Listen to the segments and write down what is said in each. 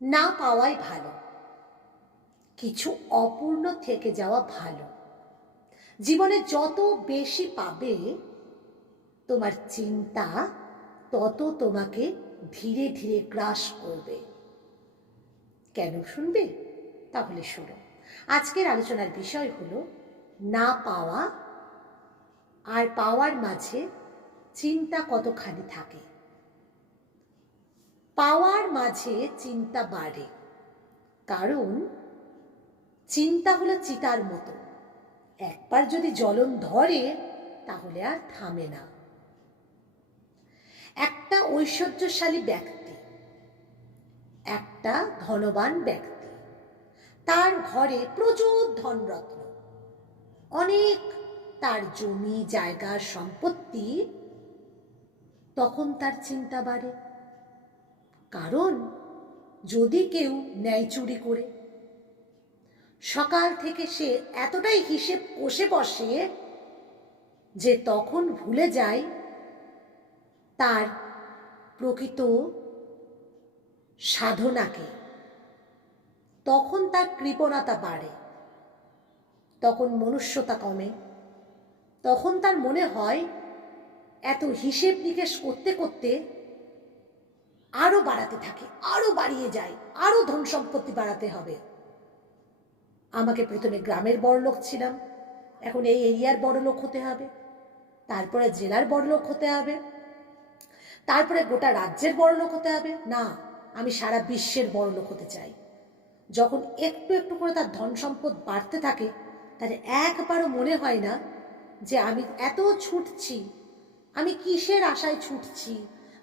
না পাওয়াই ভালো, কিছু অপূর্ণ থেকে যাওয়া ভালো। জীবনে যত বেশি পাবে তোমার চিন্তা তত তোমাকে ধীরে ধীরে গ্রাস করবে। কেন শুনবে? তাহলে শোনো। আজকের আলোচনার বিষয় হলো না পাওয়া আর পাওয়ার মাঝে চিন্তা কতখানি থাকে। পাওয়ার মাঝে চিন্তা বাড়ে, কারণ চিন্তা হলো চিতার মতো, একবার যদি জ্বলন ধরে তাহলে আর থামে না। একটা ঐশ্বর্যশালী ব্যক্তি, একটা ধনবান ব্যক্তি, তার ঘরে প্রচুর ধনরত্ন, অনেক তার জমি জায়গা সম্পত্তি, তখন তার চিন্তা বাড়ে। কারণ যদি কেউ ন্যায় চুরি করে, সকাল থেকে সে এতটাই হিসেব কষে বসে যে তখন ভুলে যায় তার প্রকৃত সাধনাকে, তখন তার কৃপণতা বাড়ে, তখন মনুষ্যতা কমে, তখন তার মনে হয় এত হিসেব নিকেশ করতে করতে আরো বাড়াতে থাকে, আরো বাড়িয়ে যায়, আরো ধন সম্পত্তি বাড়াতে হবে। আমাকে প্রথমে গ্রামের বড়লোক ছিলাম, এখন এই এরিয়ার বড়লোক হতে হবে, তারপরে জেলার বড়লোক হতে হবে, তারপরে গোটা রাজ্যের বড়লোক হতে হবে। না, আমি সারা বিশ্বের বড়লোক হতে চাই। যখন একটু একটু করে তার ধন সম্পদ বাড়তে থাকে, তার একবারও মনে হয় না যে আমি এত ছুটছি, আমি কিসের আশায় ছুটছি,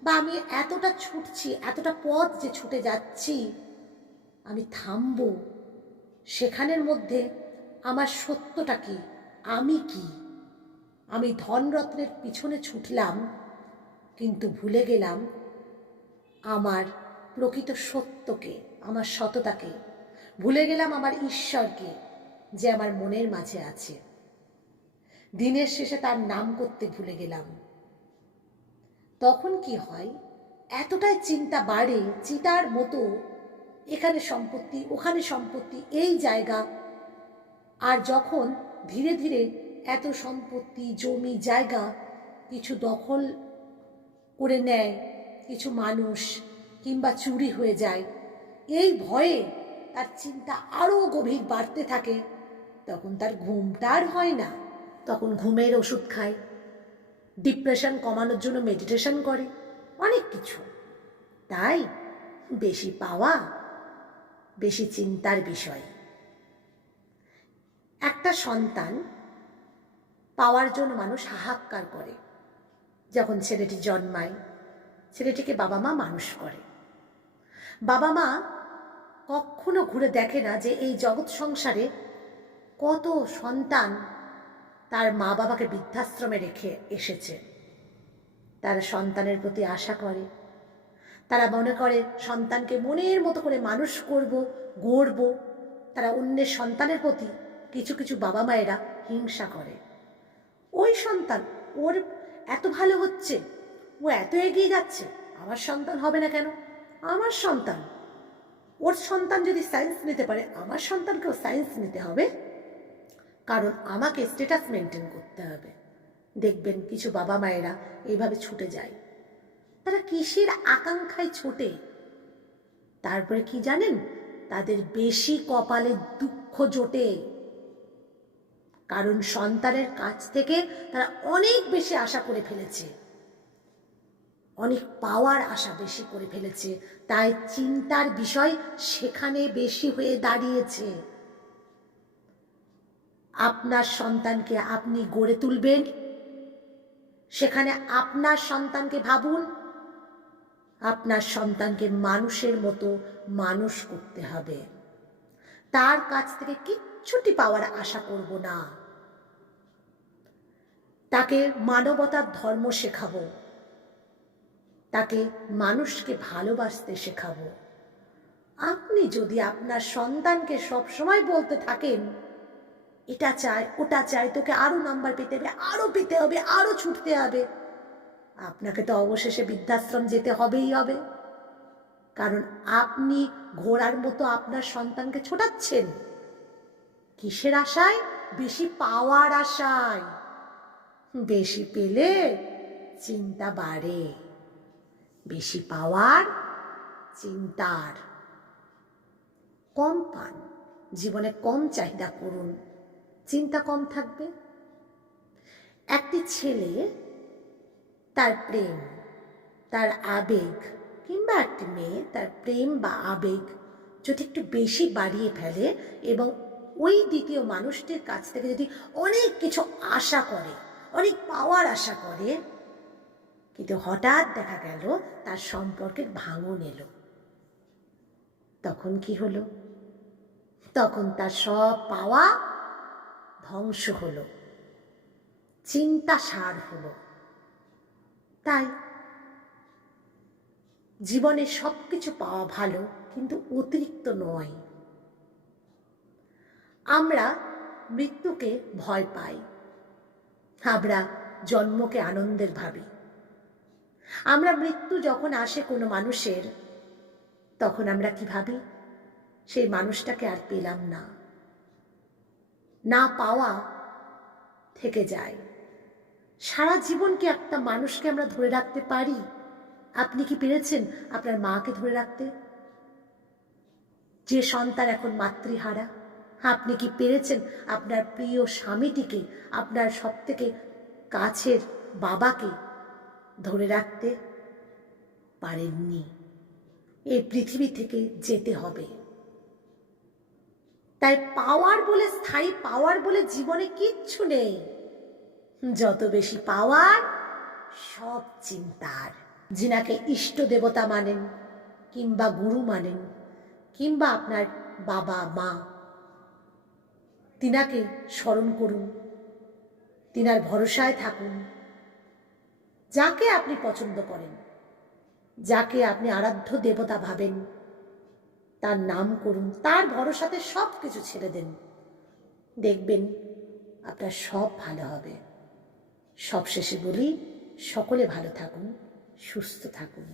বা আমি এতটা ছুটছি, এতটা পথ যে ছুটে যাচ্ছি, আমি থামবো। সেখানের মধ্যে আমার সত্যটা কি, আমি কি? আমি ধনরত্নের পিছনে ছুটলাম, কিন্তু ভুলে গেলাম আমার প্রকৃত সত্যকে, আমার সততাকে, ভুলে গেলাম আমার ঈশ্বরকে, যে আমার মনের মাঝে আছে। দিনের শেষে তার নাম করতে ভুলে গেলাম। তখন কি হয়, এতটাই চিন্তা বাড়ে চিতার মতো, এখানে সম্পত্তি, ওখানে সম্পত্তি, এই জায়গা। আর যখন ধীরে ধীরে এত সম্পত্তি জমি জায়গা কিছু দখল করে নেয় কিছু মানুষ, কিংবা চুরি হয়ে যায়, এই ভয়ে তার চিন্তা আরো গভীর বাড়তে থাকে। তখন তার ঘুমটা আর হয় না, তখন ঘুমের ওষুধ খায়, ডিপ্রেশন কমানোর জন্য মেডিটেশন করে, অনেক কিছু। তাই বেশি পাওয়া বেশি চিন্তার বিষয়। একটা সন্তান পাওয়ার জন্য মানুষ হাহাকার করে। যখন ছেলেটি জন্মায়, ছেলেটিকে বাবা মা মানুষ করে। বাবা মা কখনো ঘুরে দেখে না যে এই জগৎ সংসারে কত সন্তান তার মা বাবাকে বৃদ্ধাশ্রমে রেখে এসেছে। তারা সন্তানের প্রতি আশা করে, তারা মনে করে সন্তানকে মনের মতো করে মানুষ করব, গড়ব। তারা অন্যের সন্তানের প্রতি কিছু কিছু বাবা মায়েরা হিংসা করে। ওই সন্তান, ওর এত ভালো হচ্ছে, ও এত এগিয়ে যাচ্ছে, আমার সন্তান হবে না কেন? আমার সন্তান, ওর সন্তান যদি সায়েন্স নিতে পারে, আমার সন্তানকেও সায়েন্স নিতে হবে, কারণ আমাকে স্ট্যাটাস মেনটেন করতে হবে। দেখবেন কিছু বাবা মায়েরা এইভাবে ছুটে যায়। তারা কিসের আকাঙ্ক্ষায় ছোটে? তারপরে কি জানেন, তাদের বেশি কপালে দুঃখ জোটে, কারণ সন্তানের কাছ থেকে তারা অনেক বেশি আশা করে ফেলেছে, অনেক পাওয়ার আশা বেশি করে ফেলেছে। তাই চিন্তার বিষয় সেখানে বেশি হয়ে দাঁড়িয়েছে। আপনার সন্তানকে আপনি গড়ে তুলবেন, সেখানে আপনার সন্তানকে ভাবুন, আপনার সন্তানকে মানুষের মতো মানুষ করতে হবে। তার কাছ থেকে কিচ্ছুটি পাওয়ার আশা করব না। তাকে মানবতার ধর্ম শেখাবো, তাকে মানুষকে ভালোবাসতে শেখাবো। আপনি যদি আপনার সন্তানকে সবসময় বলতে থাকেন এটা চাই ওটা চাই, তোকে আরো নাম্বার পেতে হবে, আরো পেতে হবে, আরো ছুটতে হবে, আপনাকে তো অবশেষে বৃদ্ধাশ্রম যেতে হবেই হবে। কারণ আপনি ঘোড়ার মতো আপনার সন্তানকে ছোটাচ্ছেন কিসের আশায়? বেশি পাওয়ার আশায়। বেশি পেলে চিন্তা বাড়ে, বেশি পাওয়ার চিন্তার। কম পান, জীবনে কম চাহিদা করুন, চিন্তা কম থাকবে। একটি ছেলে তার প্রেম, তার আবেগ, কিংবা একটি মেয়ে তার প্রেম বা আবেগ যদি একটু বেশি বাড়িয়ে ফেলে এবং ওই দ্বিতীয় মানুষটির কাছ থেকে যদি অনেক কিছু আশা করে, অনেক পাওয়ার আশা করে, কিন্তু হঠাৎ দেখা গেল তার সম্পর্কের ভাঙন এলো, তখন কি হলো? তখন তার সব পাওয়া ধ্বংস হলো, চিন্তা সার হলো। তাই জীবনে সবকিছু পাওয়া ভালো, কিন্তু অতিরিক্ত নয়। আমরা মৃত্যুকে ভয় পাই, আমরা জন্মকে আনন্দের ভাবি। আমরা মৃত্যু যখন আসে কোনো মানুষের, তখন আমরা কি ভাবি? সেই মানুষটাকে আর পেলাম না, না পাওয়া থেকে যায়। সারা জীবন কি একটা মানুষকে আমরা ধরে রাখতে পারি? আপনি কি পেরেছেন আপনার মাকে ধরে রাখতে? যে সন্তান এখন মাতৃহারা, আপনি কি পেরেছেন আপনার প্রিয় স্বামীটিকে, আপনার সব থেকে কাছের বাবাকে ধরে রাখতে? পারেননি। এই পৃথিবী থেকে যেতে হবে। তাই পাওয়ার বলে, স্থায়ী পাওয়ার বলে জীবনে কিচ্ছু নেই। যত বেশি পাওয়ার, সব চিন্তার। যিনাকে ইষ্ট দেবতা মানেন, কিংবা গুরু মানেন, কিংবা আপনার বাবা মা, তিনাকে স্মরণ করুন, তিনার ভরসায় থাকুন। যাকে আপনি পছন্দ করেন, যাকে আপনি আরাধ্য দেবতা ভাবেন, তার নাম করুন, তার ভরসাতে সব কিছু ছেড়ে দেন। দেখবেন আপনার সব ভালো হবে। সবশেষে বলি, সকলে ভালো থাকুন, সুস্থ থাকুন।